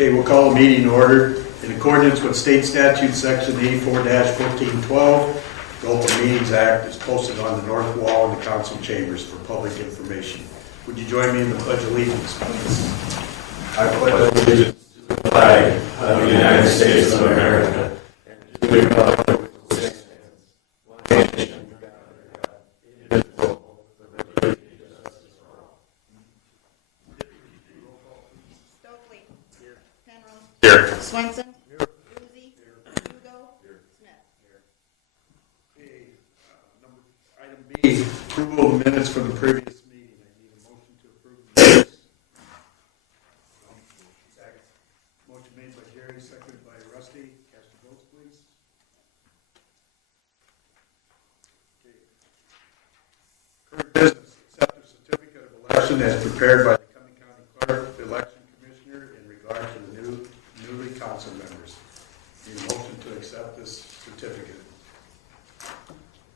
Okay, we'll call a meeting to order. In accordance with State Statute Section 84-1412, the Open Meetings Act is posted on the north wall in the council chambers for public information. Would you join me in the Pledge of Allegiance, please? I pledge allegiance to the flag of the United States of America and to the republic which stands one nation under God, indivisible, with liberty and justice for all. Stokely. Here. Penrose. Here. Swenson. Here. Uzi. Here. Hugo. Here. Smith. Here. Okay, item B, approval of minutes from the previous meeting. I need a motion to approve the minutes. Second. Motion made by Jerry, seconded by Rusty. Cast your votes, please. Okay. Current business, accept the certificate of election as prepared by the Cumming County Clerk, the election commissioner, in regard to the newly council members. Need a motion to accept this certificate.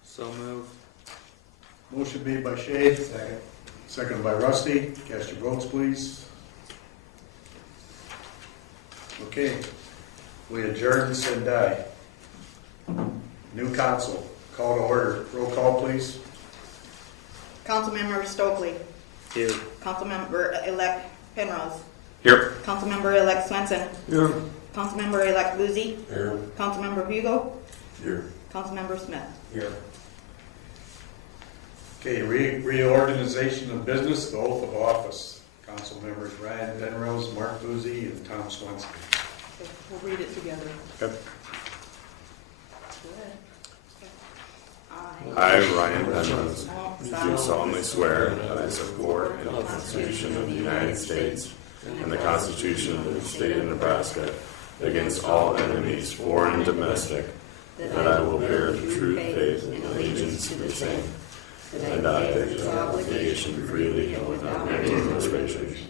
So move. Motion made by Shade. Second. Seconded by Rusty. Cast your votes, please. Okay. We adjourn, said die. New council. Call to order. Roll call, please. Councilmember Stokely. Here. Councilmember-elect Penrose. Here. Councilmember-elect Swenson. Here. Councilmember-elect Uzi. Here. Councilmember Hugo. Here. Councilmember Smith. Here. Okay, reorganization of business, the oath of office. Council members Ryan Penrose, Mark Boozy, and Tom Swenson. Okay, we'll read it together. Okay. Go ahead. I, Ryan Penrose, do I. solemnly swear that I support the Constitution of the United States and the Constitution of the State of Nebraska against all enemies, foreign and domestic, that I will bear the true faith and allegiance to the same, and I take the obligation freely and without mental reservation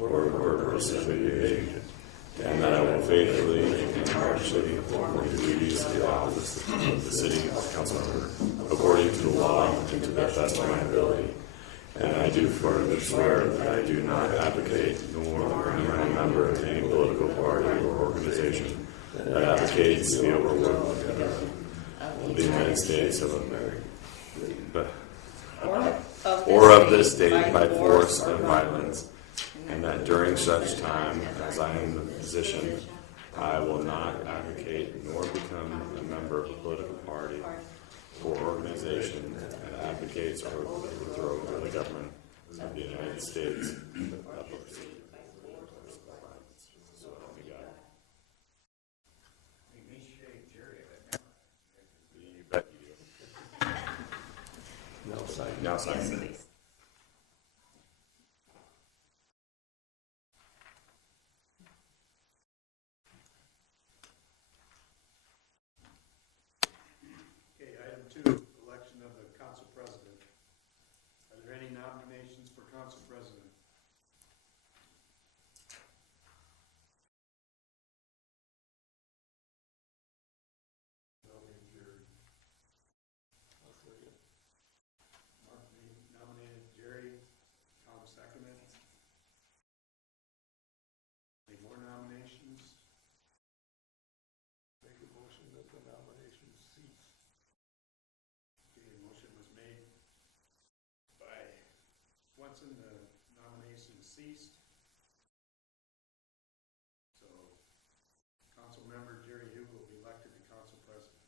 or purpose of evasion, and that I will faithfully and impartially perform the duties of the office of the city council member according to the law and to the best of my ability. And I do further swear that I do not advocate nor am a member of any political party or organization that advocates the overthrow of the United States of America, or of this state by force or violence, and that during such time as I am in the position, I will not advocate nor become a member of a political party or organization that advocates or overthrow of the government of the United States. So help me God. You bet you do. Now sign Yes, it. please. Okay, item 2, election of the council president. Are there any nominations for council president? Mark nominated Jerry. Tom seconded. Any more nominations? Make a motion that the nominations cease. Okay, a motion was made by Swenson. The nomination ceased. So, council member Jerry Hugo will be elected to council president.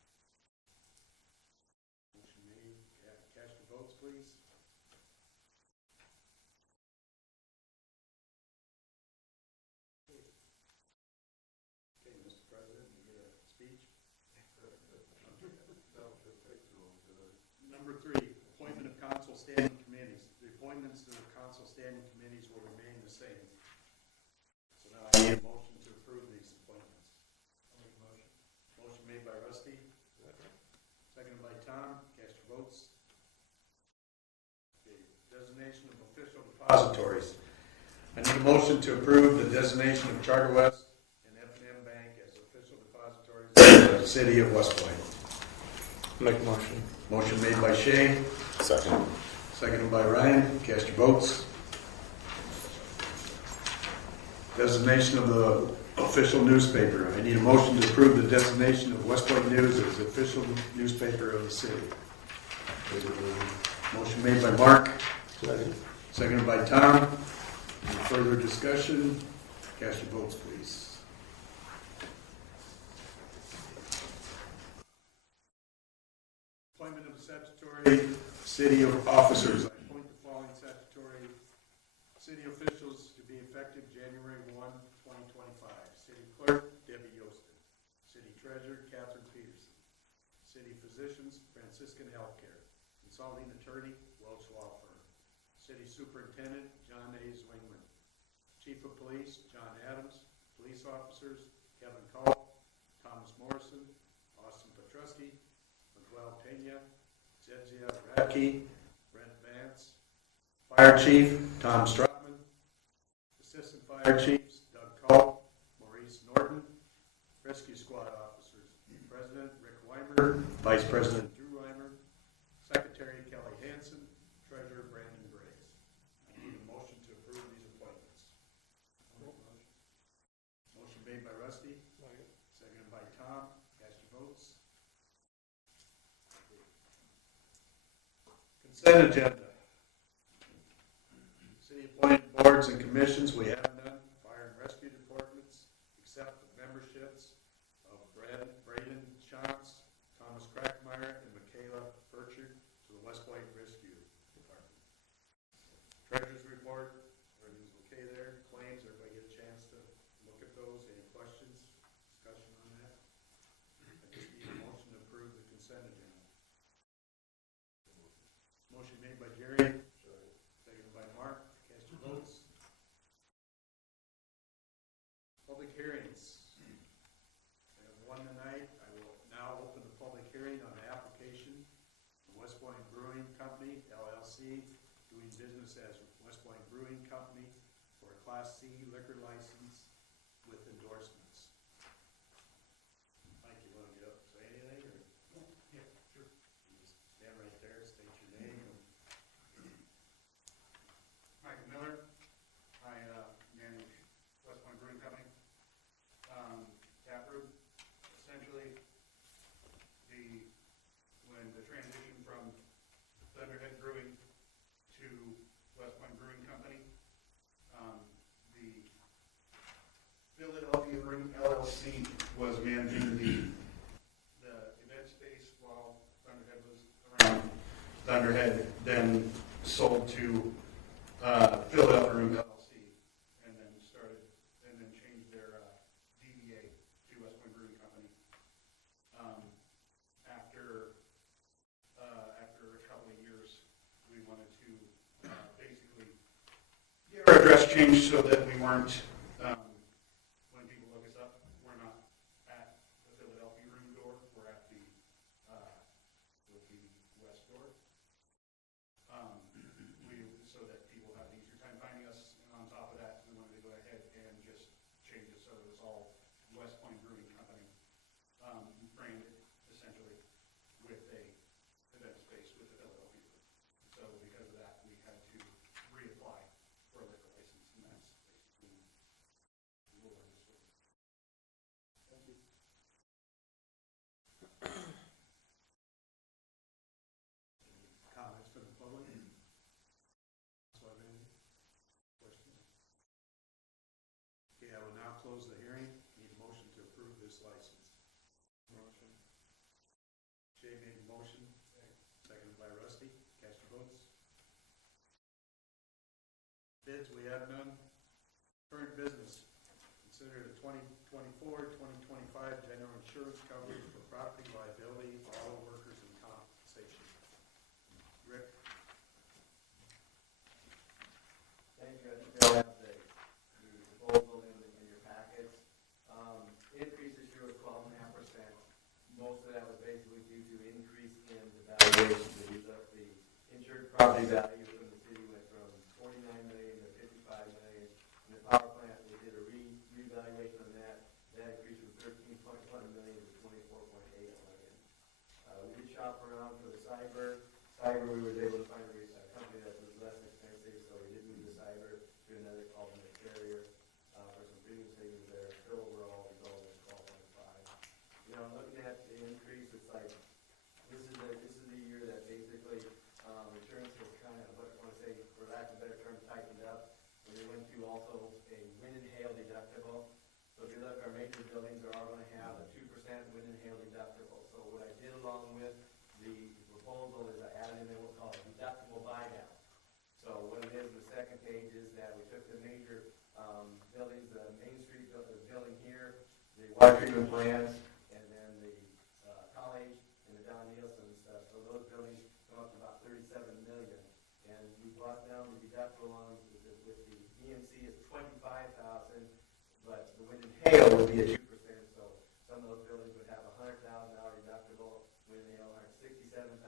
Motion made. Cast your votes, please. Okay, Mr. President, you get a speech? Number 3, appointment of council standing committees. The appointments to the council standing committees will remain the same. So now I need a motion to approve these appointments. I'll make a motion. Motion made by Rusty. Seconded by Tom. Cast your votes. Okay, designation of official depositories. I need a motion to approve the designation of Charter West and F&M Bank as official depositories of the city of West Point. Make a motion. Motion made by Shay, Second. seconded by Ryan. Cast your votes. Designation of the official newspaper. I need a motion to approve the designation of West Point News as official newspaper of the city. Motion made by Mark, seconded by Tom. Any further discussion? Cast your votes, please. Appointment of statutory city officers. I appoint the following statutory city officials to be effective January 1, 2025. City clerk, Debbie Yostin. City treasurer, Catherine Peterson. City physicians, Franciscan Healthcare. Consulting attorney, Welch Law Firm. City superintendent, John A. Zwingman. Chief of police, John Adams. Police officers, Kevin Culp, Thomas Morrison, Austin Petrusky, Miguel Pena, Zedzia Radke, Brent Vance. Fire chief, Tom Strotman. Assistant fire chiefs, Doug Culp, Maurice Norton. Rescue squad officers, President Rick Weimer, Vice President Drew Weimer, Secretary Kelly Hansen, Treasurer Brandon Briggs. I need a motion to approve these appointments. Motion made by Rusty, seconded by Tom. Cast your votes. Consent agenda. City appointed boards and commissions, we have none. Fire and rescue departments, except the memberships of Braden Shantz, Thomas Crackmeyer, and Michaela Burchard to the West Point Rescue Department. Treasurer's report, everything's okay there. Claims, everybody get a chance to look at those. Any questions, discussion on that? I just need a motion to approve the consent agenda. Motion made by Jerry, seconded by Mark. Cast your votes. Public hearings. I have one tonight. I will now open the public hearing on the application of West Point Brewing Company, LLC, doing business as West Point Brewing Company for a Class C liquor license with endorsements. Mike, you want to get up and say anything? Or? Yeah, sure. You just stand right there, state your name. Michael Miller. I manage West Point Brewing Company. Taproom, essentially, when the transition from Thunderhead Brewing to West Point Brewing Company, the Philadelphia Brewing LLC was managing the event space while Thunderhead was around. Thunderhead then sold to Philadelphia Room LLC, and then changed their DBA to West Point Brewing Company. After a couple of years, we wanted to basically get our address changed so that we weren't, when people look us up, we're not at the Philadelphia Room door, we're at the West door. So that people have an easier time finding us, and on top of that, we wanted to go ahead and just change it so it was all West Point Brewing Company, branded essentially with a event space with the Philadelphia Room. So because of that, we had to reapply for a liquor license, and that's basically what we're just doing. Thank you. Comments from the public? Questions? Okay, I will now close the hearing. Need a motion to approve this license. Motion. Jay made the motion, seconded by Rusty. Cast your votes. Bids, we have none. Current business. Consider the 2024-2025 general insurance coverage for property liability, auto workers, and compensation. Rick? Thank you. I think they'll have the proposal in your packets. Increase this year was 12.5%. Most of that was basically due to increase in the valuation. The insured property value from the city went from $49 million to $55 million. In the power plant, they did a revaluation on that. That increased from $13.1 million to $24.8 million. We did shop around for the cyber. We were able to find a company that was less expensive, so we did move the cyber to another alternate carrier for some premium savings there. Still page is that we took the major buildings, the Main Street building here, the water treatment plants, and then the college and the Don Nielsen stuff. So those buildings come up to about $37 million. And we brought down the deductible on with the EMC is $25,000, but the wind and hail would be at 2%. So some of those buildings would have a $100,000 deductible, wind and hail $167,000,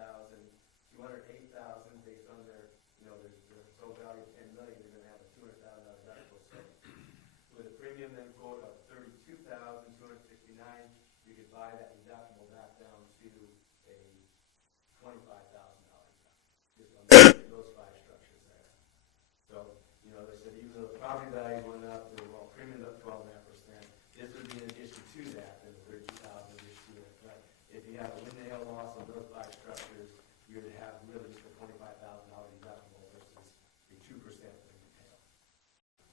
$208,000 based on their, their sole value of $10 million. They're going to have a $200,000 deductible. So with a premium then quote of $32,269, you could buy that deductible back down to a $25,000 just on those 5 structures there. So, they said even though the property value went up, the premium up 12.5%, this would be in addition to that, than the $32,000 this year. But if you have a wind and hail loss on those 5 structures, you would have really just a $25,000 deductible versus the 2% wind and hail.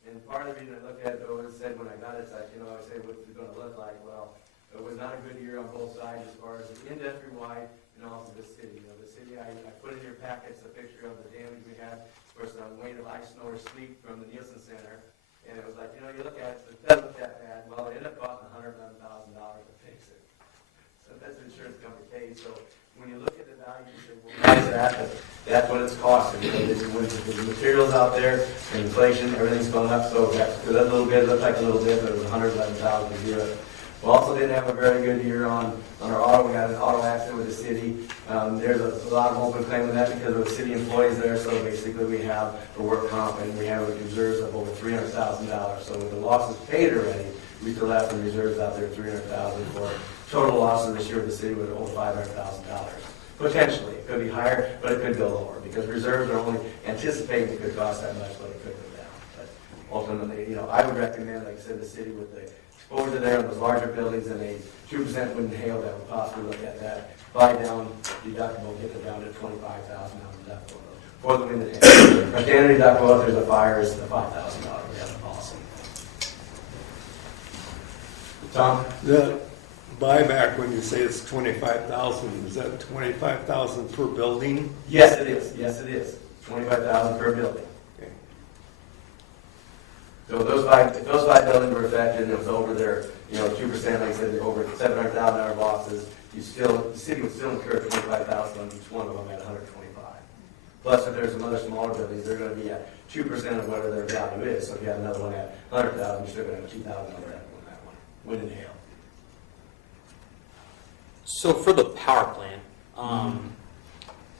And part of the reason I looked at it, though, is said when I got it, I say what's it going to look like? Well, it was not a good year on both sides as far as the industry-wide and also the city. The city, I put in your packets a picture of the damage we had, of course, on weight of ice, snow, or sleet from the Nielsen Center. And it was like, you look at it, it doesn't look that bad. Well, it ended up costing $111,000 to fix it. So that's what the insurance company pays. So when you look at the value, you say, well, why is that? That's what it's costing. When the materials out there, and inflation, everything's going up. So that little bit looked like a little bit, but it was $111,000 to do it. We also didn't have a very good year on our auto. We had an auto accident with the city. There's a lot of open claim with that because of the city employees there. So basically we have a work comp and we have reserves of over $300,000. So with the losses paid already, we still have some reserves out there, $300,000 for total losses this year with the city with over $500,000. Potentially, it could be higher, but it could go lower because reserves are only anticipating it could cost that much, but it could go down. But ultimately, I would recommend, like I said, the city with the exposure there in those larger buildings and a 2% wind and hail that would possibly look at that. Buy down deductible, get it down to $25,000 deductible for the wind and hail. Our standard deductible if there's a fire is the $5,000. We have a policy. Tom? The buyback, when you say it's 25,000, is that 25,000 per building? Yes, it is. Yes, it is. 25,000 per building. Okay. So if those 5 buildings were affected and it was over their, 2%, like I said, over $700,000 losses, the city would still incur $25,000 on each one of them at $125,000. Plus, if there's some other smaller buildings, they're going to be at 2% of whatever their value is. So if you have another one at $100,000, you're still going to have $2,000 on that one. Wind and hail. So for the power plant,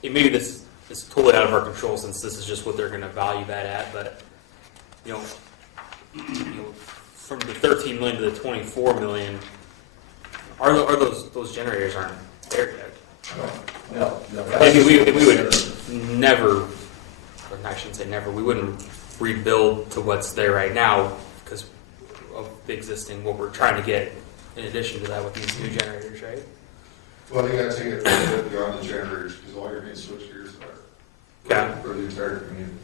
maybe this is totally out of our control since this is just what they're going to value that at. But from the 13 million to the 24 million, are those generators aren't there yet? No. I mean, we would never, or I shouldn't say never, we wouldn't rebuild to what's there right now because of the existing, what we're trying to get in addition to that with these new generators, right? Well, you gotta take it a little bit beyond the generators, because all your main switch gears are Okay. for the entire community.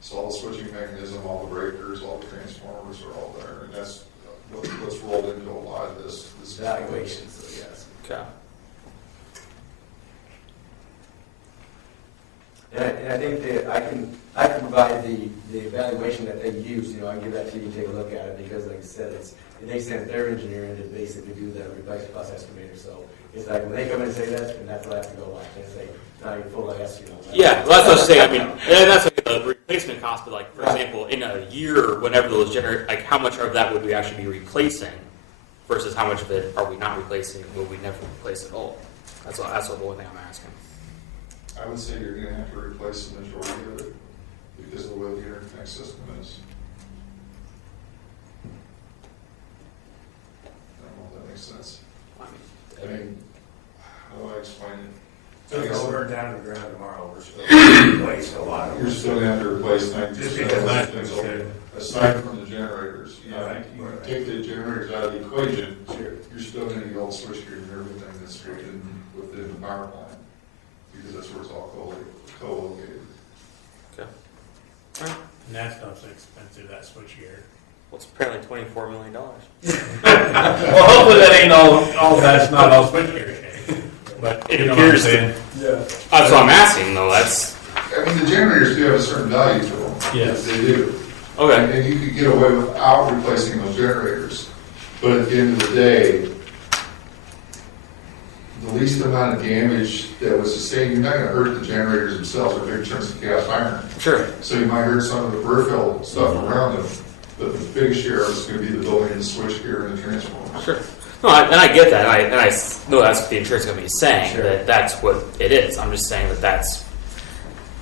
So all the switching mechanism, all the breakers, all the transformers are all there, and that's what's rolled into a lot of this Evaluation, so yes. Okay. And I think that I can provide the evaluation that they use. I can give that to you and take a look at it because, like I said, they sent their engineer in to basically do the replacement cost estimator. So it's like when they come in and say that, and that's what I have to go by. I can't say not even full S. Yeah, well, that's what I was saying. I mean, and that's like the replacement cost. But like, for example, in a year, whenever those generate, like, how much of that would we actually be replacing, versus how much of it are we not replacing? Will we never replace at all? That's the only thing I'm asking. I would say you're gonna have to replace the majority of it, because of the way the interconnect system is. I don't know if that makes sense. I mean, how do I explain it? So if it burned down to the ground tomorrow, we're still going to replace a lot of You're still gonna have to replace 90%. Just because last week said, Aside from the generators, Right. you take the generators out of the equation, Sure. you're still gonna get all the switchgear and everything that's within the power plant, because that's where it's all co-located. Okay. and that stuff's expensive, that switchgear. Well, it's apparently $24 million. Well, hopefully that ain't all that's not all switchgear, Shay. But It you know appears what I'm to. saying? That's what I'm asking, though. That's I mean, the generators do have a certain value to them. Yes. They do. Okay. And you could get away without replacing those generators. But at the end of the day, the least amount of damage that was sustained, you're not gonna hurt the generators themselves, or big chunks of cast iron. Sure. So you might hurt some of the peripheral stuff around them, but the biggest share is gonna be the building and the switchgear and the transformer. Sure. No, and I get that, and I know that's what the insurance company is saying, Sure. that that's what it is. I'm just saying that that's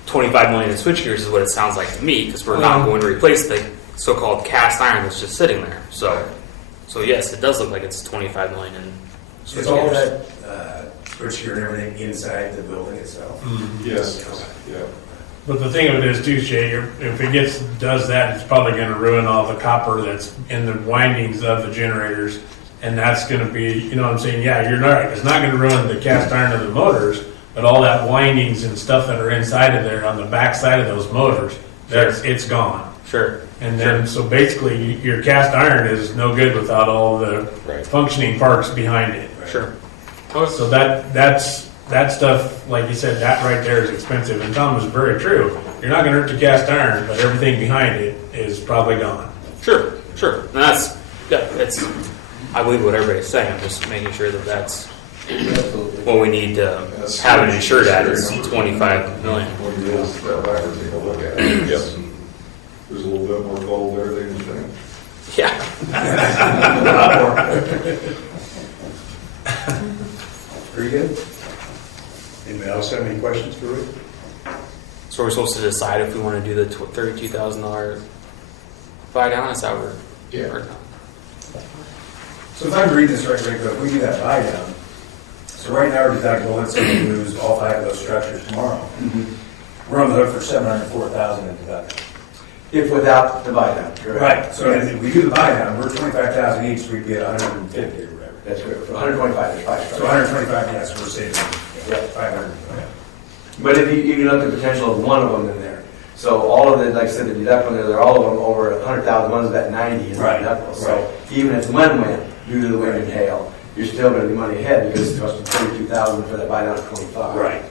25 million in switchgears is what it sounds like to me, because we're not going to replace the so-called cast iron that's just sitting there. So yes, it does look like it's 25 million in Is all switchgears. that switchgear and everything inside the building itself? Yes, yeah. But the thing of it is too, Shay, if it does that, it's probably gonna ruin all the copper that's in the windings of the generators. And that's gonna be, you know what I'm saying, yeah, you're right, it's not gonna ruin the cast iron of the motors, but all that windings and stuff that are inside of there, on the back side of those motors, it's gone. Sure. And then, so basically, your cast iron is no good without all the Right. functioning parts behind it. Sure. So that stuff, like you said, that right there is expensive, and Tom was very true. You're not gonna hurt the cast iron, but everything behind it is probably gone. Sure. And that's, yeah, I believe what everybody's saying. I'm just making sure that that's what we need to have it insured at is 25 million. When you just step back and take a look at it. Yep. There's a little bit more gold there than you think. Yeah. Very good. Anybody else have any questions for Rick? So we're supposed to decide if we want to do the $32,000 buy down. Is that where? Yeah. So if I'm reading this right, Rick, but if we do that buy down, so right now our deductible, let's say we lose all 5 of those structures tomorrow. We're on the hook for $704,000 in deductible. If without the buy down, correct? Right, so if we do the buy down, we're 25,000 each, we'd get 150 or whatever. That's correct, for 125, there's 5 So structures. 125, yes, we're saving, Yeah. 500, yeah. But if you look at the potential of one of them in there, so all of the, like I said, the deductible, they're all of them over 100,000, one's at 90 is the Right, deductible. So right. even if one went due to the wind and hail, you're still gonna be money ahead because it's costing 32,000 for that buy down of 25. Right.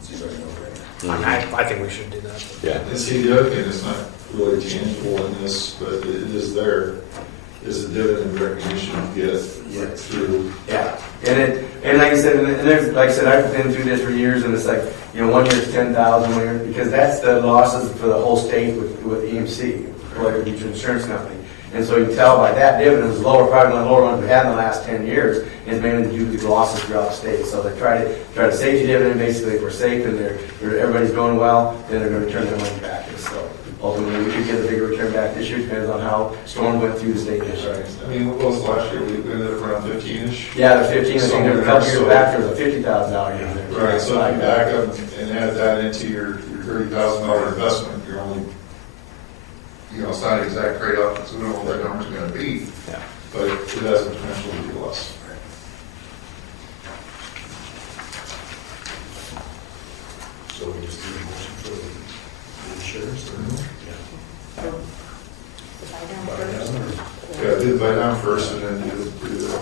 Seems like a no-brainer. I think we should do that. Yeah. And see, the other thing that's not really tangible in this, but it is there, is the dividend recognition you get through. Yeah, and like I said, and there's, like I said, I've been through this for years, and it's like, you know, 1 year's 10,000, 1 year, because that's the losses for the whole state with EMC, Collective Mutual Insurance Company. And so you can tell by that dividends is lower, probably one of the lower ones we've had in the last 10 years, is mainly due to the losses throughout the state. So they try to save you dividend, basically, if we're safe and everybody's going well, then they're gonna return their money back to us. So ultimately, we could get a bigger return back this year, depends on how storm went through the state this year. I mean, what was last year? We ended up around 15-ish. Yeah, the 15, I think there were a couple years So- back, there was a $50,000 year there. Right, so if you back up and add that into your $30,000 investment, you're only, you know, it's not an exact trade-off, so we don't know what that number's gonna be. Yeah. But it has the potential to be less. So we just need a motion for the insurance or? Buy down first. Yeah, do the buy down first and then do the.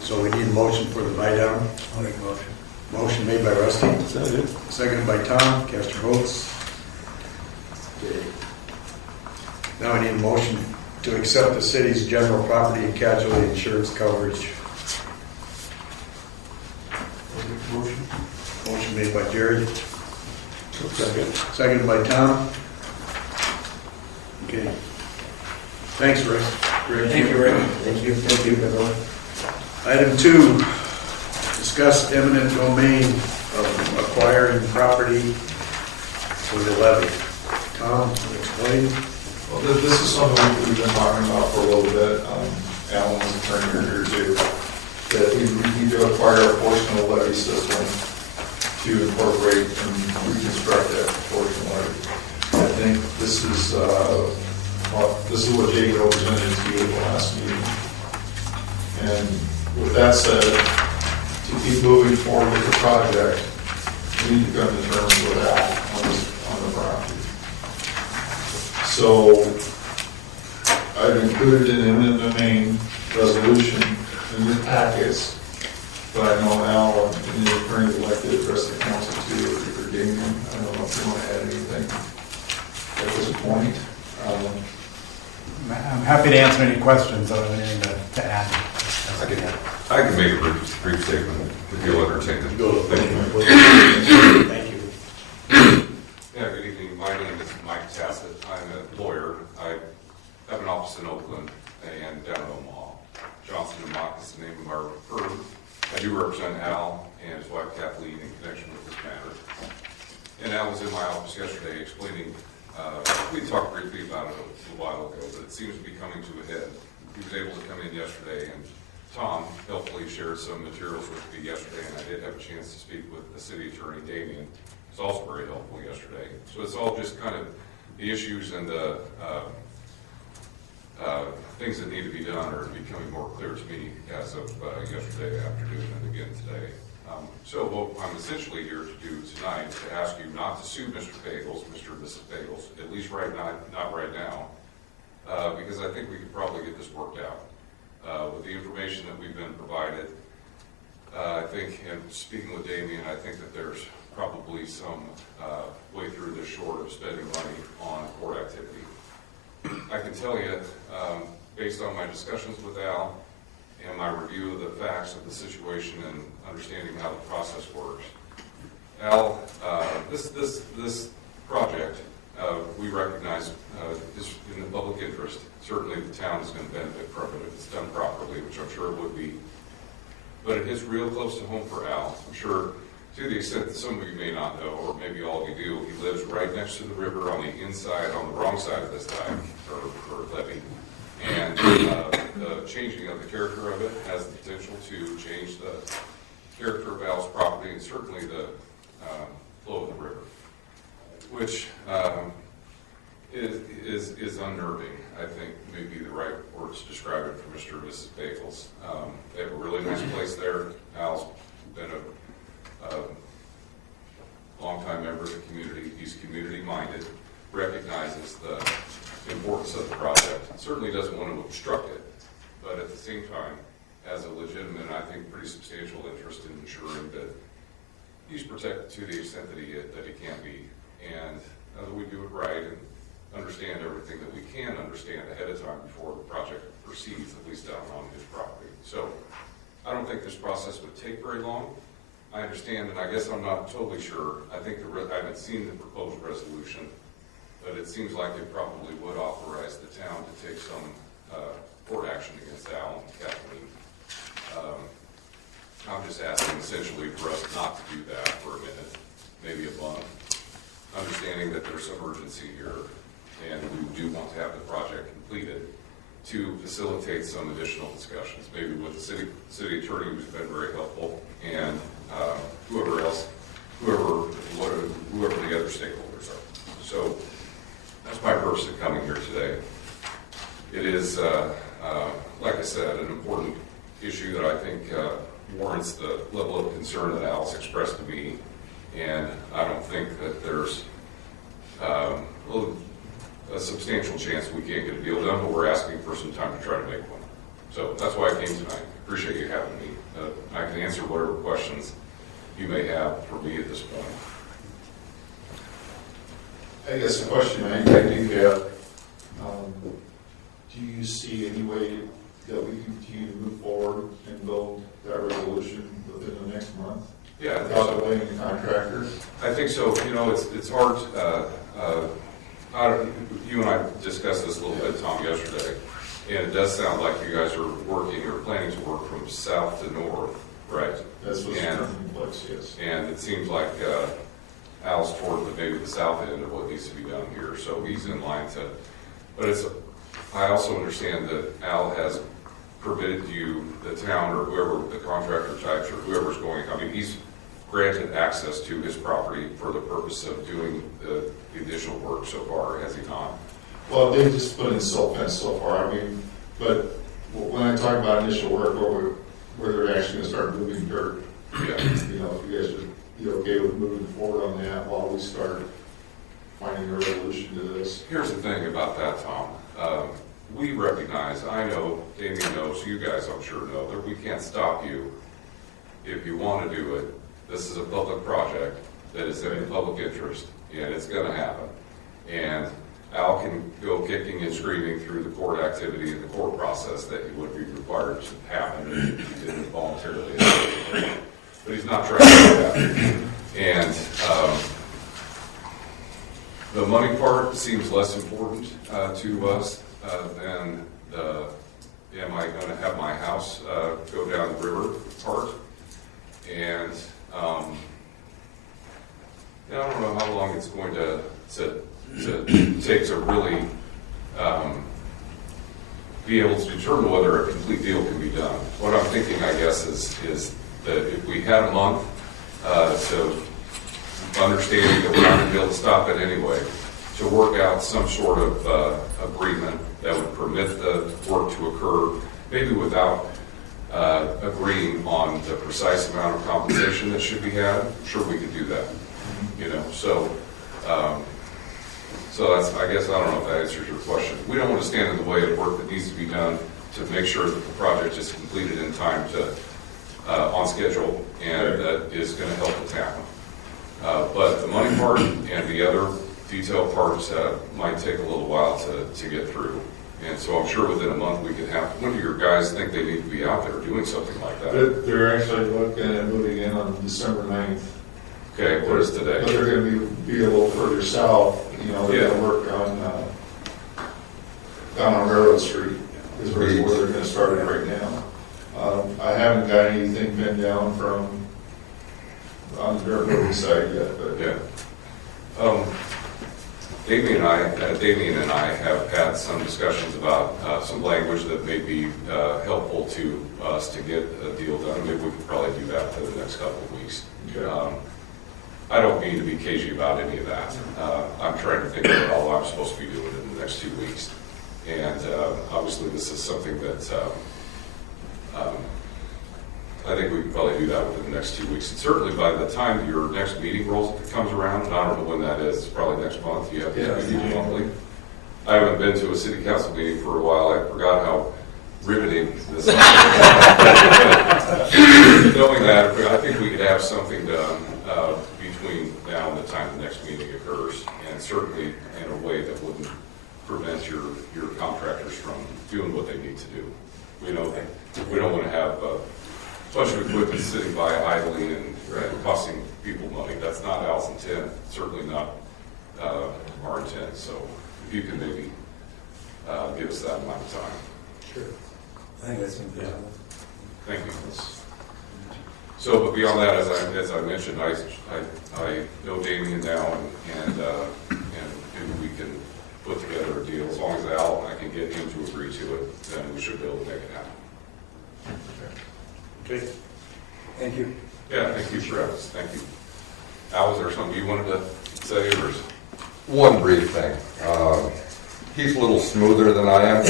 So we need a motion for the buy down. I'll make a motion. Motion made by Rusty. Seconded by Tom. Cast your votes. Okay. Now we need a motion to accept the city's general property and casualty insurance coverage. Motion. Motion made by Jerry. Seconded by Tom. Okay. Thanks, Rick. Thank you, Rick. Thank you, everyone. Item 2, discuss eminent domain of acquiring property for the levy. Tom, explain. Well, this is something we've been talking about for a little bit. Alan was a attorney here too. That we need to acquire a portion of the levy system to incorporate and reconstruct that portion of levy. I think this is what Jake presented to you at the last meeting. And with that said, to keep moving forward with the project, we need to come to terms with that on the property. So I've included an eminent domain resolution in your packets, but I know Al and the attorney would like to address the council too, or Damien, I don't know if you want to add anything at this point. I'm happy to answer any questions or anything to add. I can make a brief statement if you'll entertain it. Thank you. Yeah, good evening. My name is Mike Tassett. I'm a lawyer. I have an office in Oakland and down in Omaha. Johnson and Mock is the name of our firm. I do represent Al and his wife Kathleen in connection with this matter. And Al was in my office yesterday explaining, we talked briefly about it a while ago, but it seems to be coming to a head. He was able to come in yesterday, and Tom helpfully shared some materials with me yesterday, and I did have a chance to speak with the city attorney, Damien. It's also very helpful yesterday. So it's all just kind of the issues and the things that need to be done are becoming more clear to me as of yesterday afternoon and again today. So what I'm essentially here to do tonight is to ask you not to sue Mr. Pagels, Mr. and Mrs. Pagels, at least not right now, because I think we could probably get this worked out. With the information that we've been provided, I think, and speaking with Damien, I think that there's probably some way through this short of spending money on court activity. I can tell you, based on my discussions with Al and my review of the facts of the situation and understanding how the process works, Al, this project we recognize is in the public interest. Certainly the town is going to benefit from it if it's done properly, which I'm sure it would be. But it is real close to home for Al. I'm sure to the extent that some of you may not know, or maybe all of you do, he lives right next to the river on the inside, on the wrong side of this dike, or levee. And the changing of the character of it has the potential to change the character of Al's property and certainly the flow of the river, which is unnerving, I think, may be the right words to describe it for Mr. and Mrs. Bagels. They have a really nice place there. Al's been a longtime member of the community. He's community-minded, recognizes the importance of the project, certainly doesn't want to obstruct it, but at the same time has a legitimate, I think, pretty substantial interest in ensuring that he's protected to the extent that he can be, and that we do it right and understand everything that we can understand ahead of time before the project proceeds, at least down on his property. So I don't think this process would take very long. I understand, and I guess I'm not totally sure. I think I haven't seen the proposed resolution, but it seems like they probably would authorize the town to take some court action against Al and Kathleen. I'm just asking essentially for us not to do that for a minute, maybe a month, understanding that there's some urgency here, and we do want to have the project completed to facilitate some additional discussions, maybe with the city attorney, who's been very helpful, and whoever the other stakeholders are. So that's my purpose of coming here today. It is, like I said, an important issue that I think warrants the level of concern that Al's expressed to me, and I don't think that there's a substantial chance we can't get a deal done, but we're asking for some time to try to make one. So that's why I came tonight. Appreciate you having me. I can answer whatever questions you may have for me at this point. I guess the question I do have, do you see any way that we can continue to move forward and build that resolution within the next month? Yeah, without delaying the contractor? I think so. You know, it's hard. You and I discussed this a little bit, Tom, yesterday, and it does sound like you guys are working or planning to work from south to north, right? That's what's currently in place, yes. And it seems like Al's toward maybe the south end of what needs to be done here, so he's in line to. But I also understand that Al has permitted you, the town, or whoever the contractor types, or whoever's going. I mean, he's granted access to his property for the purpose of doing the additional work so far, has he not? Well, they just put in silt fence so far. I mean, but when I talk about initial work, where they're actually going to start moving dirt, Yeah. you know, if you guys would be okay with moving forward on that while we start finding a resolution to this. Here's the thing about that, Tom. We recognize, I know, Damien knows, you guys I'm sure know, that we can't stop you if you want to do it. This is a public project. that is in the public interest, and it's going to happen. And Al can go kicking and screaming through the court activity and the court process that he would be required to happen if he didn't voluntarily. But he's not trying to do that. And the money part seems less important to us than the am I going to have my house go down the river part. And I don't know how long it's going to take to really be able to determine whether a complete deal can be done. What I'm thinking, I guess, is that if we had a month to understanding that we're not going to be able to stop it anyway, to work out some sort of agreement that would permit the work to occur, maybe without agreeing on the precise amount of compensation that should be had, sure we could do that. So that's, I guess, I don't know if that answers your question. We don't want to stand in the way of work that needs to be done to make sure that the project is completed in time on schedule, and that is going to help the town. But the money part and the other detailed parts might take a little while to get through. And so I'm sure within a month we could have, when do your guys think they need to be out there doing something like that? They're actually looking at moving in on December 9th. Okay, what is today? But they're going to be a little further south. They're going to work on down on Railroad Street is where they're going to start it right now. I haven't got anything pinned down on the Railroad side yet, but yeah. Damien and I have had some discussions about some language that may be helpful to us to get a deal done. Maybe we could probably do that for the next couple of weeks. Okay. I don't mean to be cagey about any of that. I'm trying to think about all I'm supposed to be doing in the next 2 weeks. And obviously this is something that I think we can probably do that within the next 2 weeks. And certainly by the time your next meeting comes around, and I don't know when that is, it's probably next month, you have to meet monthly. I haven't been to a city council meeting for a while. I forgot how riveting this is. Knowing that, I think we could have something done between now and the time the next meeting occurs, and certainly in a way that wouldn't prevent your contractors from doing what they need to do. We don't want to have a bunch of equipment sitting by idling and costing people money. That's not Al's intent, certainly not our intent. So if you can maybe give us that amount of time. Sure. I think that's important. Thank you. So, but beyond that, as I mentioned, I know Damien now, and maybe we can put together a deal. As long as Al, I can get him to agree to it, then we should be able to make it happen. Okay. Thank you. Yeah, thank you, Travis. Thank you. Al, was there something you wanted to say, or? One brief thing. He's a little smoother than I am.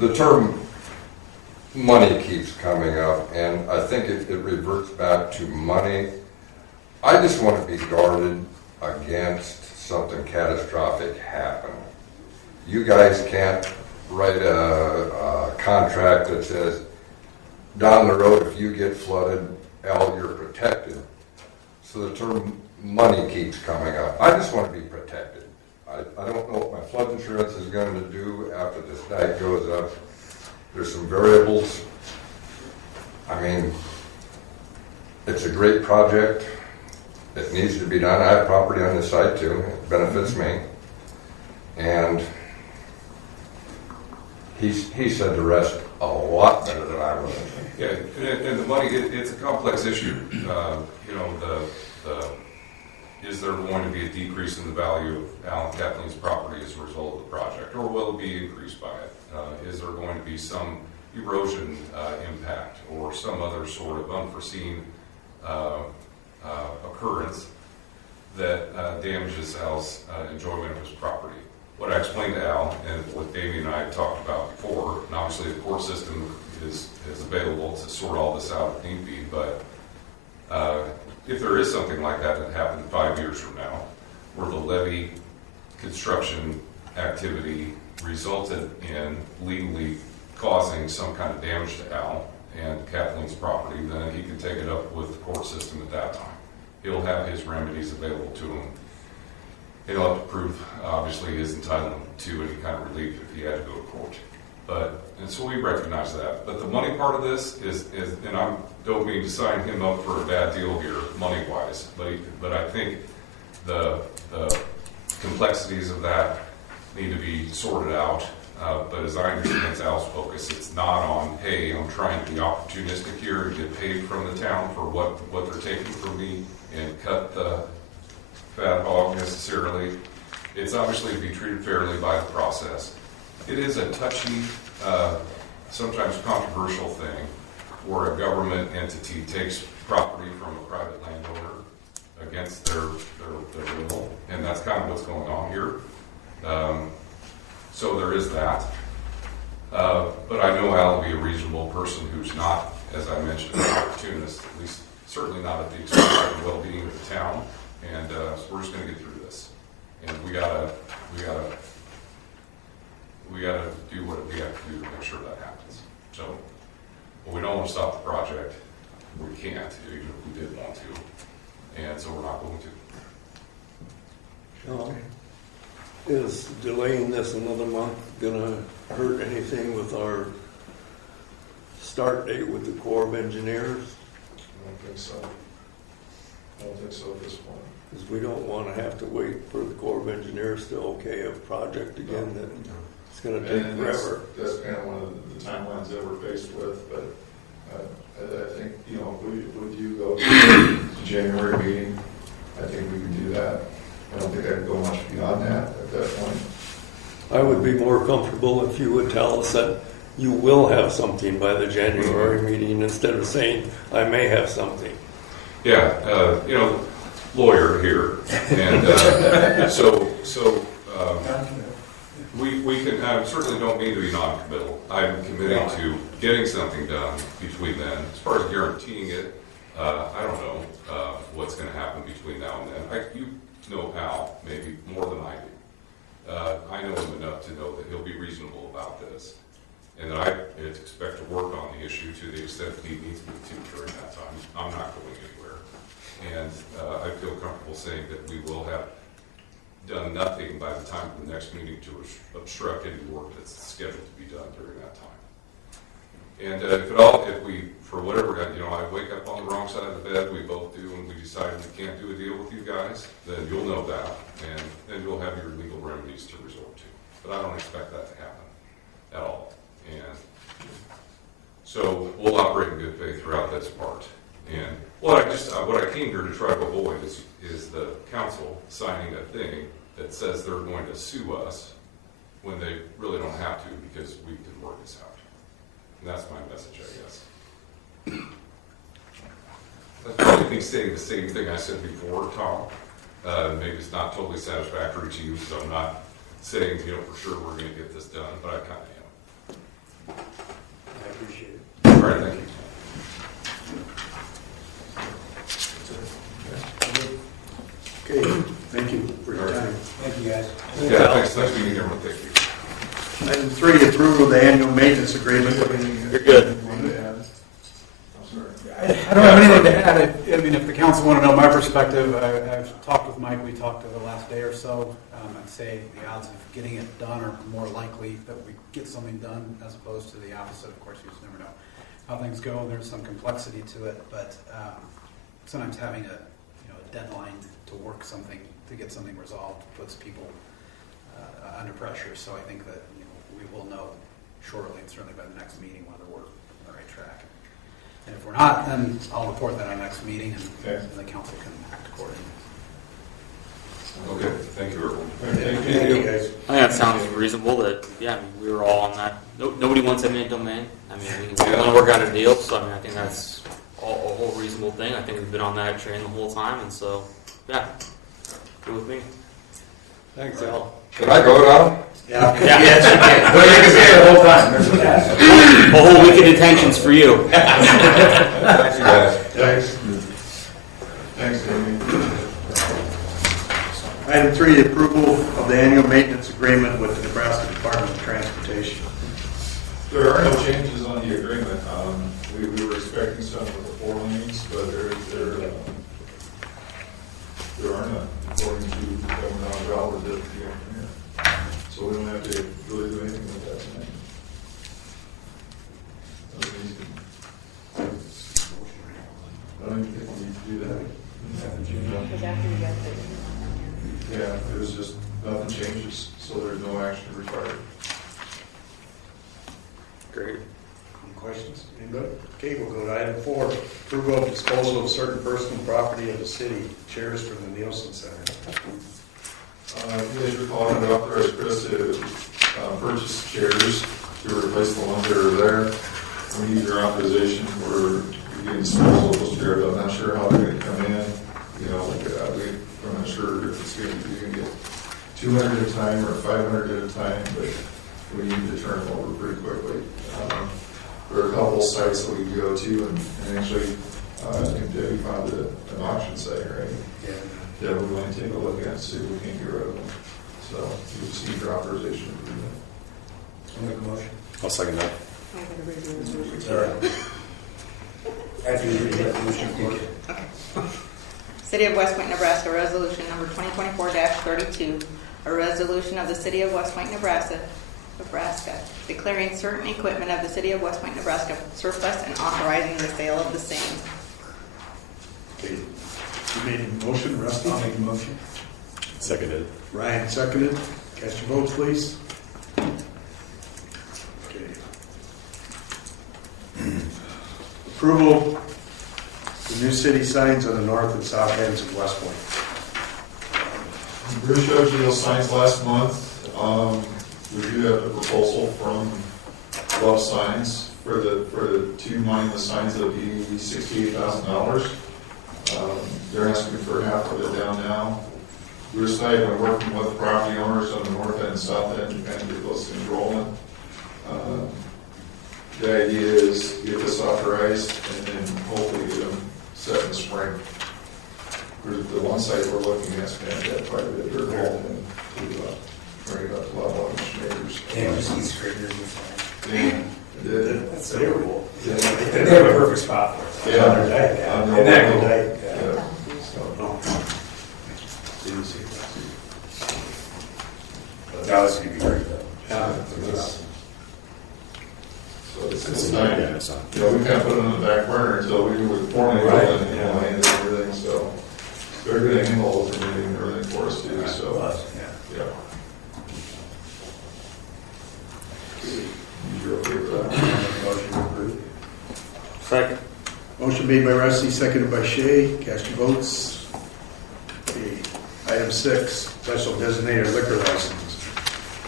The term money keeps coming up, and I think it reverts back to money. I just want to be guarded against something catastrophic happening. You guys can't write a contract that says, down the road, if you get flooded, Al, you're protected. So the term money keeps coming up. I just want to be protected. I don't know what my flood insurance is going to do after this dike goes up. There's some variables. I mean, it's a great project. It needs to be done. I have property on this site too. It benefits me. And he said the rest a lot better than I would. Yeah, and the money, it's a complex issue. Is there going to be a decrease in the value of Al and Kathleen's property as a result of the project, or will it be increased by it? Is there going to be some erosion impact or some other sort of unforeseen occurrence that damages Al's enjoyment of his property? What I explained to Al and what Davey and I had talked about before, and obviously the court system is available to sort all this out if need be, but if there is something like that that happened 5 years from now, where the levee construction activity resulted in legally causing some kind of damage to Al, and Kathleen's property, then he can take it up with the court system at that time. He'll have his remedies available to him. He'll have to prove, obviously, his entitlement to any kind of relief if he had to go to court. And so we recognize that. But the money part of this is and I don't mean to sign him up for a bad deal here, money-wise, but I think the complexities of that need to be sorted out. But as I understand Al's focus, it's not on, hey, I'm trying to be opportunistic here and get paid from the town for what they're taking from me and cut the fat hog necessarily. It's obviously to be treated fairly by the process. It is a touchy, sometimes controversial thing where a government entity takes property from a private landowner against their will, and that's kind of what's going on here. So there is that. But I know Al will be a reasonable person who's not, as I mentioned, an opportunist, at least certainly not at the expense of the well-being of the town. And so we're just going to get through this. And we gotta do what we have to do to make sure that happens. So, but we don't want to stop the project. We can't, even if we did want to. And so we're not going to. Is delaying this another month gonna hurt anything with our start date with the Corps of Engineers? I don't think so. I don't think so at this point. Because we don't want to have to wait for the Corps of Engineers to okay a project again that it's going to take And forever. that's kind of one of the timelines that we're faced with, but I think, would you go to the January meeting? I think we can do that. I don't think I can go much beyond that at that point. I would be more comfortable if you would tell us that you will have something by the January meeting instead of saying, I may have something. Yeah, lawyer here, and so we can. I certainly don't mean to be non-committal. I'm committing to getting something done between then. As far as guaranteeing it, I don't know what's going to happen between now and then. You know Al maybe more than I do. I know him enough to know that he'll be reasonable about this, and that I expect to work on the issue to the extent that he needs me to during that time. I'm not going anywhere. And I feel comfortable saying that we will have done nothing by the time of the next meeting to obstruct any work that's scheduled to be done during that time. And if we, for whatever, I wake up on the wrong side of the bed, we both do, and we decide we can't do a deal with you guys, then you'll know that, and then you'll have your legal remedies to resort to. But I don't expect that to happen at all. And so we'll operate in good faith throughout this part. And what I came here to try to avoid is the council signing a thing that says they're going to sue us when they really don't have to because we can work this out. And that's my message, I guess. That's probably me saying the same thing I said before, Tom. Maybe it's not totally satisfactory to you because I'm not saying, for sure we're going to get this done, but I kind of am. I appreciate it. All right, thank you. Okay, thank you for your time. Thank you, guys. Yeah, thanks for meeting everyone. Thank you. Item 3, approval of the annual maintenance agreement. You're good. I don't have anything to add. If the council want to know my perspective, I've talked with Mike. We talked over the last day or so. I'd say the odds of getting it done are more likely that we get something done as opposed to the opposite. Of course, you just never know how things go. There's some complexity to it, but sometimes having a deadline to work something, to get something resolved, puts people under pressure. So I think that we will know shortly, and certainly by the next meeting, whether we're on the right track. And if we're not, then I'll report that at our next meeting, and the council can act accordingly. Okay, thank you, everyone. Thank you, guys. I think that sounds reasonable. That we were all on that. Nobody wants eminent domain. I mean, we want to work out a deal. So I think that's a whole reasonable thing. I think we've been on that train the whole time, and so good with me. Thanks, Al. Can I vote on it? Yeah. Yes, you can say the whole time. There's a yes. A whole week of detentions for you. Thanks, you guys. Thanks. Thanks, Amy. Item 3, the approval of the annual maintenance agreement with the Nebraska Department of Transportation. There are no changes on the agreement. We were expecting some with the 4 lanes, but there are none, according to Governor Alvarado, the engineer. So we don't have to really do anything with that tonight. I don't even think we need to do that. Because after we got the, Yeah, there's just, nothing changes, so there's no action required. Great. Any questions? Anybody? Okay, we'll go to item 4, approval of disposal of certain personal property of the city, chairs from the Nielsen Center. You guys recall I authorized Chris to purchase chairs to replace the ones that are there. We need your authorization for getting disposal of those chairs. I'm not sure how they're gonna come in. You know, like, I'm not sure if it's gonna be, you're gonna get 200 at a time or 500 at a time, but we need to turn them over pretty quickly. There are a couple sites that we can go to, and actually, I think Debbie found an auction site, right? Yeah, we want to take a look at and see if we can get rid of them. So, we just need your authorization to do that. I'll make a motion. I'll second that. I gotta read the resolution. All right. After you read the resolution, Okay. City of West Point, Nebraska, resolution number 2024-32, a resolution of the City of West Point, Nebraska, declaring certain equipment of the City of West Point, Nebraska surplus and authorizing the sale of the same. Okay, you made a motion, Rusty? I'll make a motion. Seconded. Ryan seconded. Cast your votes, please. Okay. Approval, the new city signs on the north and south ends of West Point. Bruce showed you those signs last month. We do have a proposal from Love Signs for the 2 monument signs that'll be $68,000. They're asking for half of it down now. Bruce and I have been working with property owners on the north end and south end to kind of get those things rolling. The idea is get this authorized and then hopefully get them set in the spring. The one site we're looking at is going to have quite a bit of dirt hole and to bring it up to level of neighbors. Can't just eat straighteners and fine. Yeah, That's favorable. yeah. They have a perfect spot for it. Yeah. Under tight, yeah. Under And that level. go tight, Yeah. yeah. No. Didn't see that. Dallas could be great though. Yeah. So it's It's time. yeah, it's on. You know, we kind of put it on the back burner until we would formally roll it and, you know, and everything, so. They're good at handles and everything for us too, so, Plus, yeah. yeah. You're okay with that? I'll make a motion to approve. Second. Motion made by Rusty, seconded by Shay. Cast your votes. Okay. Item 6, special designated liquor license.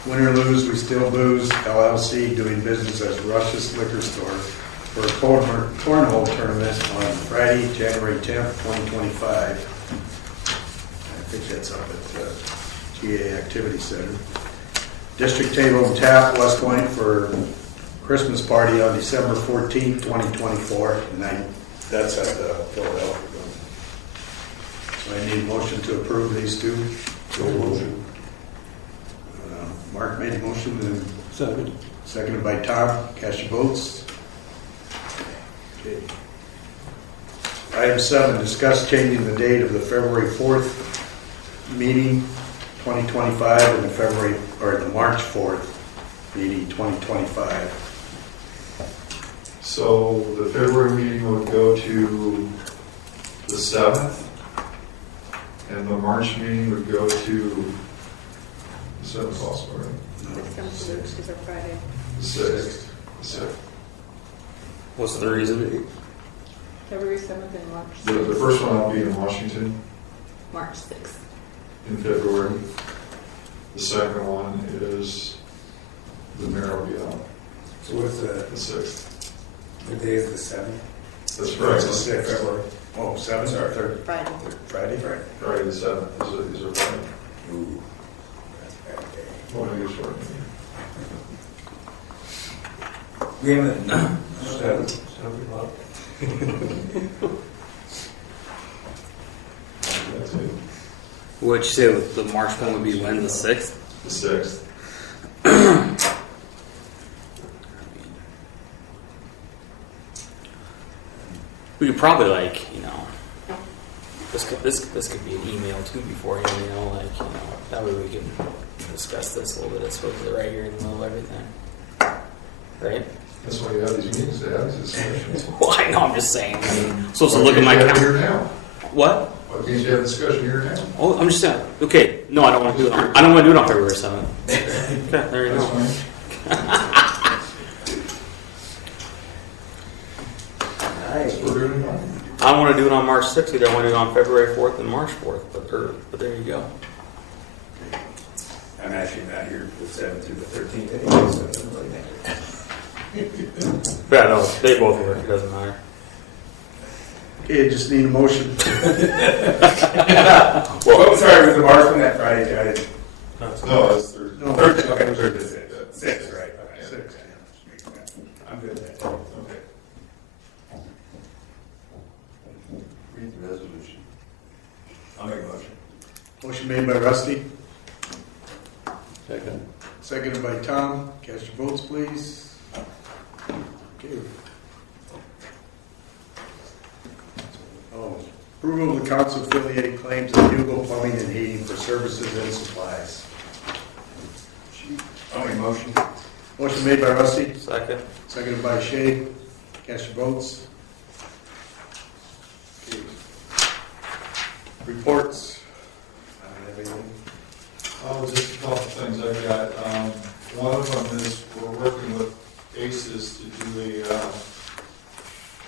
Win or lose, we still booze LLC doing business as Rush's Liquor Store for a cornhole tournament on Friday, January 10th, 2025. I think that's up at GA Activity Center. District Table and Tap, West Point for Christmas party on December 14th, 2024, and that's at the Philadelphia building. So I need a motion to approve these two. Motion. Mark made a motion and seconded by Tom. Cast your votes. Okay. Item 7, discuss changing the date of the February 4th meeting, 2025, and the March 4th meeting, 2025. So the February meeting would go to the 7th, and the March meeting would go to the 7th also, right? December 6th is our Friday. The 6th. The 6th. What's the reason? February 7th and March The first one I'll be in Washington March 6th. in February. The second one is, the mayor will be out, So what's the 6th. the day is the 7th? That's right, It's the the 6th. February. Oh, 7th or 3rd? Friday. Friday? Friday the 7th is a Friday. Ooh. That's a bad day. What do you get short? We haven't, no. 7 o'clock. That's it. What'd you say the March one would be when, the 6th? The 6th. We could probably this could be an email too beforehand, that way we can discuss this a little bit. It's supposed to be right here in the middle of everything, right? That's why you have these meetings, to have these discussions. Well, I know. I'm just saying. I'm supposed to Why look at my can't you have it calendar. here now? What? Why can't you have a discussion here now? Oh, I'm just saying. Okay, no, I don't want to do it. I don't want to do it on February 7th. Okay, there you That's go. fine. We're doing it now. I don't want to do it on March 6th either. I want to do it on February 4th and March 4th. But there you go. I'm actually not here the 7th through the 13th anyway, so it doesn't really matter. Yeah, no, they both work. It doesn't matter. Okay, just need a motion. Well, sorry, was the March one that Friday, I didn't. No, that's Thursday. No. Thursday, okay, Thursday, 6, right? Okay. 6. I'm good with that. Okay. Read the resolution. I'll make a motion. Motion made by Rusty, Second. seconded by Tom. Cast your votes, please. Okay. Oh, approval of the council affiliated claims of Hugo Plumbing and Heating for services and supplies. I'll make a motion. Motion made by Rusty, Second. seconded by Shay. Cast your votes. Okay. Reports. I don't have anything. Oh, just a couple of things I've got. One of them is we're working with ACES to do a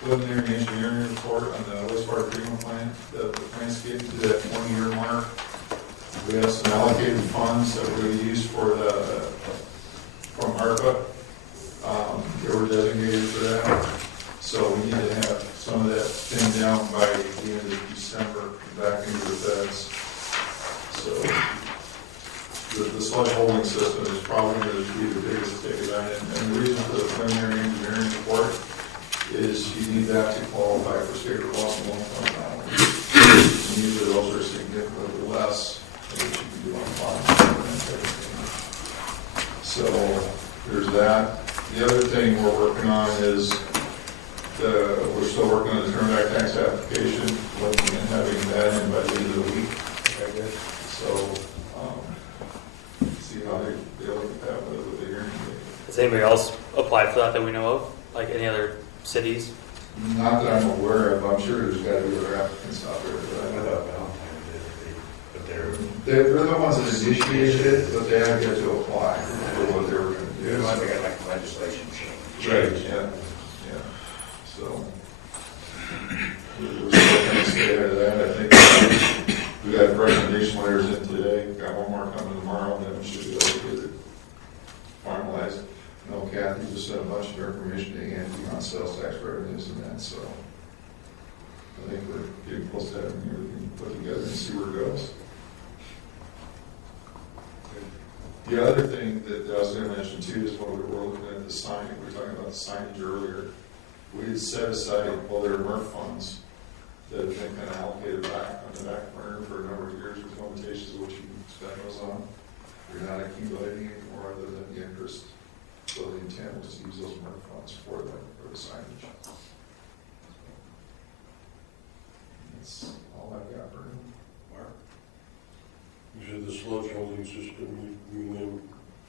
preliminary engineering report on the wastewater treatment plant. The plant's getting to that 20-year mark. We have some allocated funds that we're going to use from ARPA. They were designated for that. So we need to have some of that pinned down by the end of December, back into the feds. So the sludge holding system is probably going to be the biggest ticket item. And the reason for the preliminary engineering report is you need that to qualify for state or local loan fund dollars. And usually those are significantly less than what you can do on bond. So there's that. The other thing we're working on is we're still working on the turn back tax application, looking at having that in by the end of the week. So see how they look at that with the hearing. Has anybody else applied for that we know of? Like any other cities? Not that I'm aware of. I'm sure there's got to be other applicants out there. They're the ones that initiated it, but they have yet to apply for what they were going to do. They got like legislation change. Right, yeah. So we're still going to stay ahead of that. I think we got recommendation letters in today. Got one more coming tomorrow, and then we should be able to get it finalized. No, Kathy just sent a bunch of information to Andy on sales tax revenues and that, so I think we're getting close to having everything put together and see where it goes. The other thing that I was going to mention too is when we were looking at the sign, we were talking about the signage earlier. We had set aside, well, there are MRF funds that have been kind of allocated back on the back burner for a number of years with limitations of what you can spend those on. They're not accumulating anymore other than the interest. So the intent was to use those MRF funds for the signage. That's all I've got for now. Mark? You said the sludge holding system, you mean them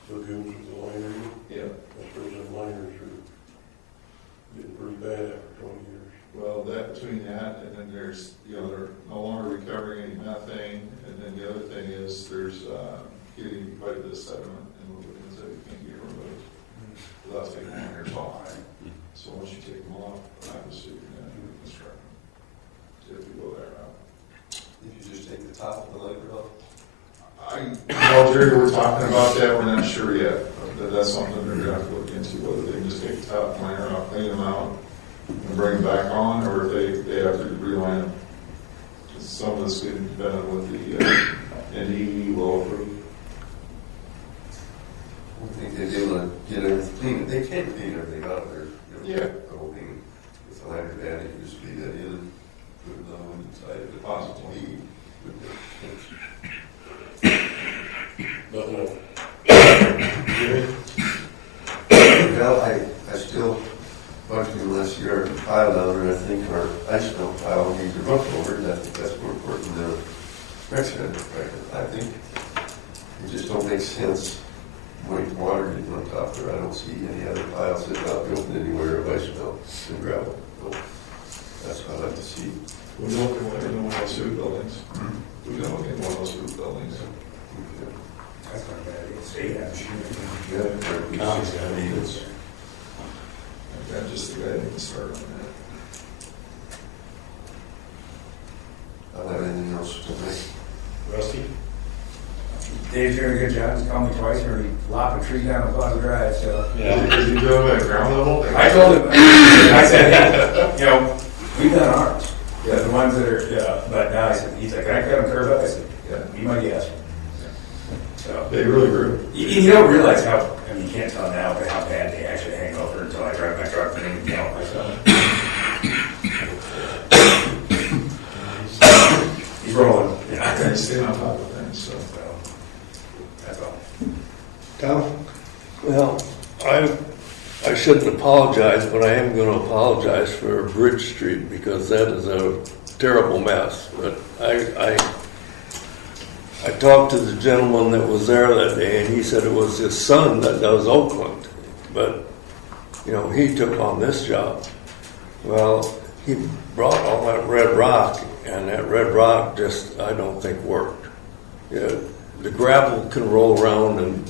lagoons with the liners? Yeah. I suppose the liners are getting pretty bad after 20 years. Well, that between that and then there's, they're no longer recovering any methane, and then the other thing is there's getting quite a bit of sediment in the lagoons that you can't get removed without taking the liners off. So once you take them off, obviously you're going to have to construct them. So if you go that route. If you just take the top of the layer off? Jerry, we're talking about that, we're not sure yet. That's something they're going to have to look into, whether they can just take the top liner off, clean them out, and bring them back on, or if they have to reline them. Some of this getting better with the NDE will approve. I think they'd be able to get everything clean. They can clean everything out there. Yeah. The whole thing with the liner down, you just feed that in, put it on inside of the deposit. Nothing else. Well, I still, budgeting last year, our pile down there, I think our ice precedent, I think it just don't make sense. When water getting on top there, I don't see any other piles sitting out the open anywhere of ice melt and gravel. So that's what I'd like to see. We don't in one of those food buildings. We don't in one of those food buildings. That's not a bad idea. State action. Yeah, I mean, it's, I'm just the guy that can start on that. I don't have anything else to make. Rusty? Dave's doing a good job. He's called me twice, or he lopped a tree down the Plaza Drive, so. Is he doing it at ground level? I told him, I said, hey, you know, we've done ours. Yeah, the ones that are, yeah, but now I said, he's like, can I cut them curve up? I said, yeah, be my guest. So, They really grew. you don't realize how, I mean, you can't tell now, but how bad they actually hang over until I drive my truck and then count myself. He's rolling. Yeah, he's staying on top of things, so. That's all. Tom? Well, I shouldn't apologize, but I am going to apologize for Bridge Street because that is a terrible mess. But I talked to the gentleman that was there that day, and he said it was his son that does Oakland. But, you know, he took on this job. Well, he brought all that red rock, and that red rock just, I don't think, worked. Yeah, the gravel can roll around and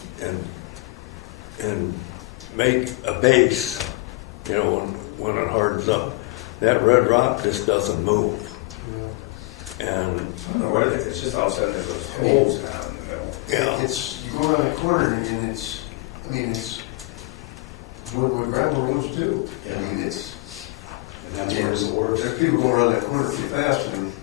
make a base, you know, when it hardens up. That red rock just doesn't move. And I don't know what it is. It's just all of a sudden there's those holes down in the middle. yeah, It's, you go around the corner and it's, I mean, it's what gravel roads do. I mean, it's, And that's where it's the worst. there's people going around that corner pretty fast and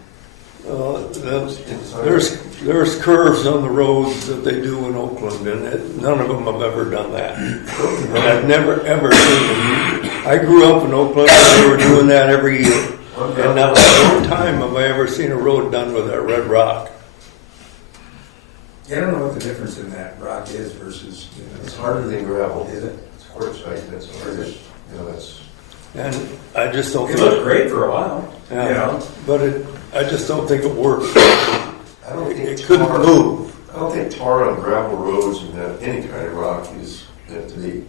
there's curves on the roads that they do in Oakland, and none of them have ever done that. And I've never ever seen them. I grew up in Oakland, and they were doing that every year. And not one time have I ever seen a road done with that red rock. Yeah, I don't know what the difference in that rock is versus, it's harder than gravel. is it? It's quartzite, that's the hardest, you know, that's. And I just don't It think, looked great for a while, you yeah, know? but I just don't think it worked. I don't think It couldn't move. I don't think tar on gravel roads and any kind of rock is meant to be.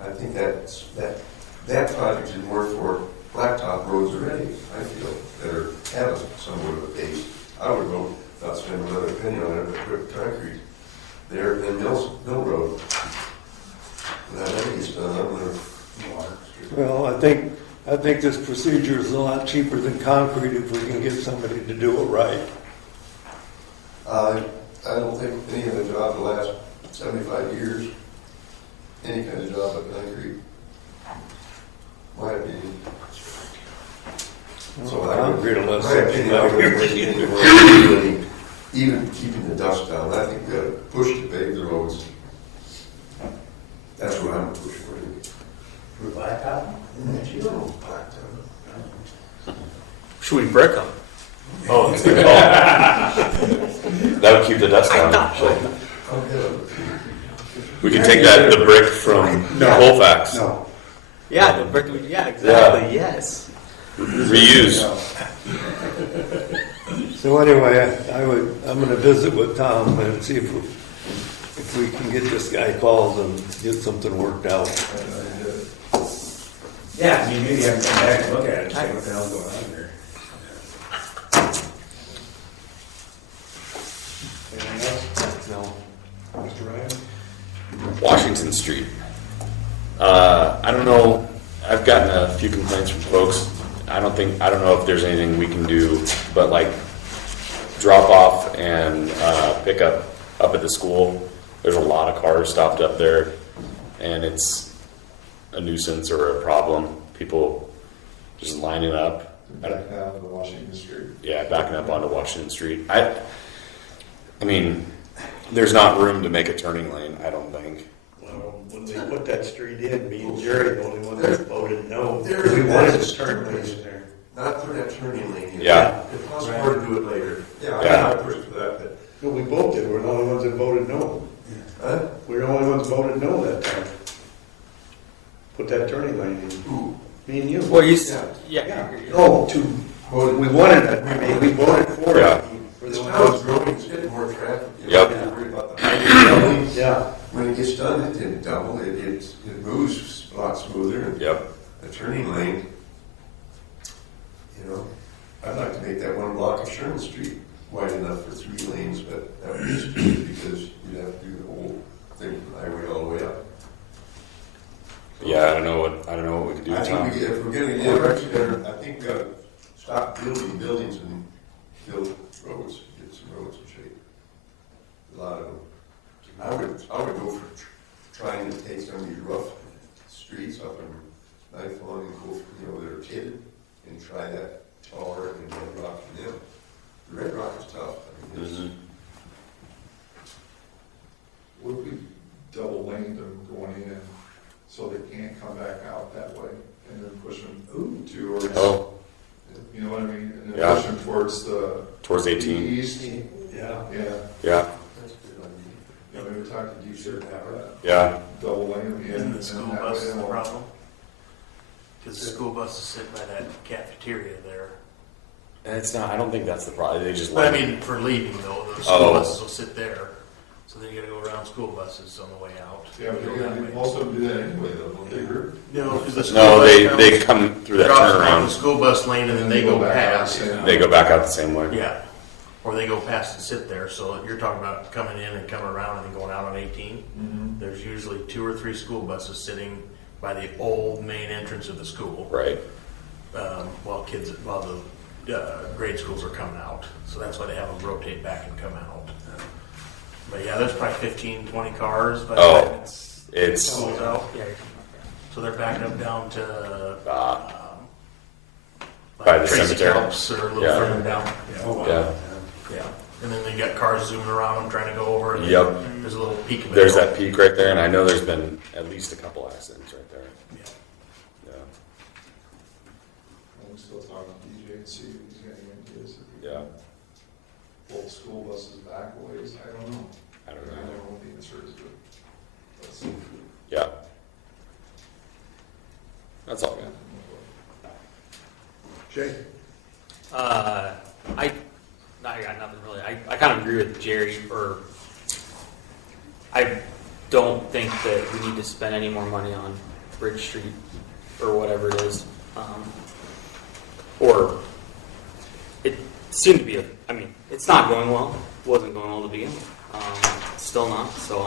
I think that project is more for blacktop roads already, I feel, that have somewhat of a base. I would go, not spend another penny on it, but put concrete there in Mill Road. And I think it's done, I'm gonna. Well, I think this procedure is a lot cheaper than concrete if we can get somebody to do it right. I don't think any of the job the last 75 years, any kind of job at concrete, my opinion. So I would, Concrete unless my opinion, I would bring in the even keeping the dust down. I think we got to push to pave the roads. That's what I'm pushing for. For blacktop? You know, blacktop. Should we brick them? Oh, that's a good call. That would keep the dust down, actually. We can take the brick from Colfax. No. Yeah, the brick. Yeah, exactly. Yes. Reuse. So anyway, I'm going to visit with Tom and see if we can get this guy called and get something worked out. Yeah, I mean, maybe I can come back and look at it and say what the hell's going on here. Anything else? No. Mr. Ryan? Washington Street. I don't know. I've gotten a few complaints from folks. I don't know if there's anything we can do, but like drop off and pick up at the school. There's a lot of cars stopped up there, and it's a nuisance or a problem. People just lining up. Back down to Washington Street. Yeah, backing up onto Washington Street. I mean, there's not room to make a turning lane, I don't think. Well, when they put that street in, me and Jerry, the only one that voted no. There's We a wanted message. to turn lanes in there. Not for that turning lane. in. Yeah. If possible, to do it later. Yeah, Yeah. I pushed for that, but. No, we both did. We're the only ones that voted no. Huh? We're the only ones that voted no that time. Put that turning lane in. Who? Me and you. Well, Yeah. No, we wanted that. We voted for it. Yeah. For the It's one Now it's growing, it's getting more traffic. Yep. You're worried about the highway. Yeah. When it gets done, it didn't double, it moves a lot smoother, and Yep. a turning lane, you know, I'd like to make that one block of Sherman Street wide enough for 3 lanes, but that would be stupid because you'd have to do the whole thing from the highway all the way up. Yeah, I don't know what we could do, I Tom. think if we're gonna get it much better, I think we gotta stop building buildings and build roads, get some roads in shape. A lot of them. I would go for trying to take some of these rough streets up in Knife Lawn and go, that are pitted, and try that tar and Red Rock and them. The Red Rock is tough. I mean, it's, What if we double lane them going in so they can't come back out that way and then push them towards, Oh, you know what I mean? And then Yeah. push them towards the towards the 18. east. Yeah. Yeah, Yeah, that's a good idea. you know, maybe talk to D-Shirt about that. yeah. Double lane them in. Isn't and the school that way bus they the won't- problem? Because the school buses sit by that cafeteria there. It's not. I don't think that's the problem. They just. But I mean, for leaving though, the school Oh. buses will sit there, so then you gotta go around school buses on the way out. Yeah, but they're gonna do, most of them do that anyway, though, don't they, Rick? No, because the school No, bus they comes, come through that drops them off turnaround. the school bus lane and then they go back out past. the same They way. go back out the same way. Yeah, or they go past and sit there. So you're talking about coming in and coming around and then going out on 18. Mhm. There's usually 2 or 3 school buses sitting by the old main entrance of the school. Right. While the grade schools are coming out. So that's why they have them rotate back and come out. But yeah, there's probably 15, 20 cars by the Oh. time It's. goes out. Yeah. So they're backing up down to By the Tracy cemetery. Kelps or a little Yeah. further down. Yeah. Yeah. And then they got cars zooming around them trying to go over. And Yep. There's a little peak of it. There's that peak right there, and I know there's been at least a couple accidents right there. Yeah. Yeah. I'm still talking to DJ and see if he's got any ideas. Yeah. Pull school buses back a ways, I don't know. I don't I know. don't know what the answer is, but let's see. Yeah. That's all good. Jay? I got nothing really. I kind of agree with Jerry, or I don't think that we need to spend any more money on Bridge Street or whatever it is. Or it seemed to be it's not going well. It wasn't going well to begin with. Still not. So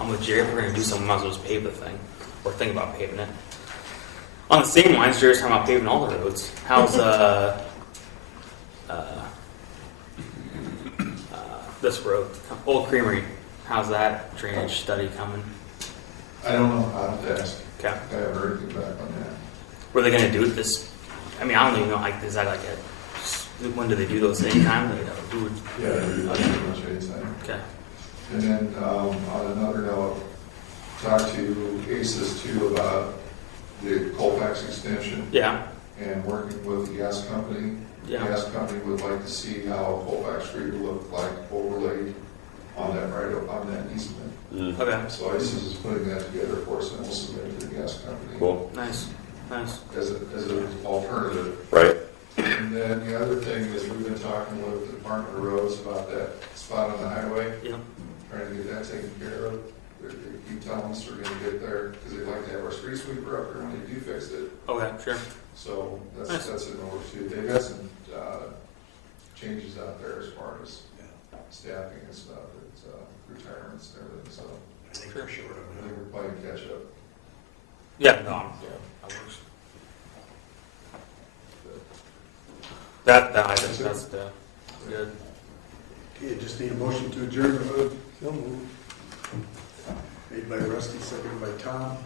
I'm with Jerry. If we're going to do something, we might as well just pave the thing or think about paving it. On the same lines, Jerry's talking about paving all the roads. How's this road, Old Creamery? How's that drainage study coming? I don't know, I'll have to ask. Okay. I haven't heard anything back on that. Were they going to do it this? I mean, I don't even know. Like, is that like when do they do those? Anytime? Who would? Yeah, pretty much anytime. Okay. And then, on another note, talked to ACES too about the Colfax extension Yeah. and working with the gas company. The Yeah. gas company would like to see how Colfax Street would look like overlaid on that on that easement. Okay. So ISIS is putting that together for us and we'll submit it to the gas company. Cool. Nice. Nice. As an alternative. Right. And then the other thing is we've been talking with the Department of Roads about that spot on the highway, Yeah. trying to get that taken care of. They keep telling us we're gonna get there because they'd like to have our street sweeper up there when they do fix it. Okay. Sure. So Nice. that's in order too. They've got some changes out there as far as staffing and stuff, retirements and everything, so I think we're short of I think we're playing catch up. Yeah. No. That works. I think that's good. Okay, just need a motion to adjourn the vote. So moved. Made by Rusty, seconded by Tom.